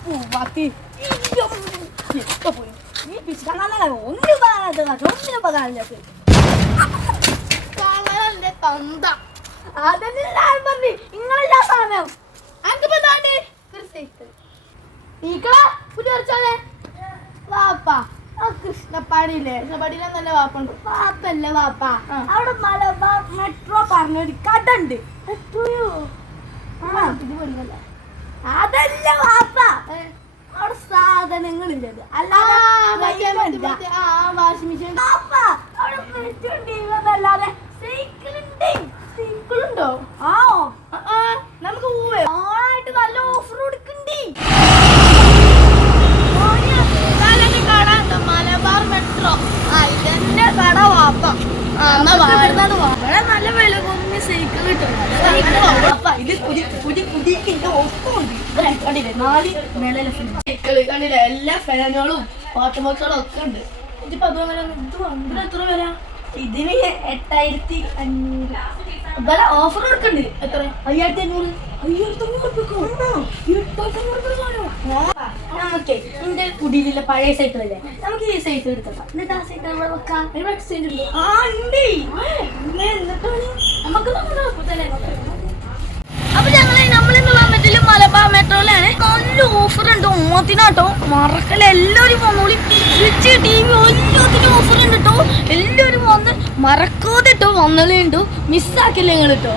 പൂവാത്തി പോയി നീ പിടിച്ചാൽ ഒന്നിനും പകാനില്ല തന്ത അതെല്ലാം പറഞ്ഞു നിങ്ങളെല്ലാ സാധനം വാപ്പാ കൃഷ്ണപ്പാടിയില്ലേ കൃഷ്ണപ്പാടിയിലെ നല്ല വാപ്പുണ്ട് വാപ്പല്ല വാപ്പ അവിടെ മലബാർ മെട്രോ പറഞ്ഞൊരു കട ഉണ്ട് മെട്രോയോ അതല്ല വാപ്പ അവിടെ സാധനങ്ങളില്ലത് അല്ലാതെ വാഷിംഗ് മെഷീൻ വാപ്പ അവിടെ അല്ലാതെ സൈക്കിളുണ്ടോ ആ നമുക്ക് പോവേ ഓണായിട്ട് നല്ല ഓഫർ കൊടുക്കണ്ടേ മലബാർ മെട്രോ ഇതെന്നെ കട വാപ്പ നല്ല വില കുറഞ്ഞ സൈക്കിൾ കിട്ടും സൈക്കിള് കണ്ടില്ല എല്ലാ ഫാനുകളും വാട്ടർ ബോക്സുകളും ഒക്കെ ഉണ്ട് ഇതിപ്പോ അതുപോലെ ഇത് എത്ര വില ഇതിന് 8500 ഓഫർ കൊടുക്കണ്ട് എത്ര 5500 നമുക്ക് എന്റെ കുടിയിലുള്ള പഴയ സൈക്കിളല്ലേ നമുക്ക് ഈ സൈക്കിൾ എടുക്കാം എന്നിട്ട് ആ സൈക്കിൾ ഇവിടെ വെക്കാം എക്സ്ചേഞ്ച് ഉണ്ട് അപ്പൊ ഞങ്ങള് നമ്മളിന്നുള്ള മറ്റില് മലബാർ മെട്രോയിലാണ് നല്ല ഓഫർ ഉണ്ട് ഓണത്തിനാട്ടോ മറക്കല എല്ലാവരും വന്നോളി ഫ്രിഡ്ജ് ടി വി എല്ലാത്തിനും ഓഫർ ഉണ്ട് കേട്ടോ എല്ലാവരും വന്ന് മറക്കാതെ കേട്ടോ വന്നോളി ഉണ്ടോ മിസ്സാക്കില്ല നിങ്ങൾ കേട്ടോ.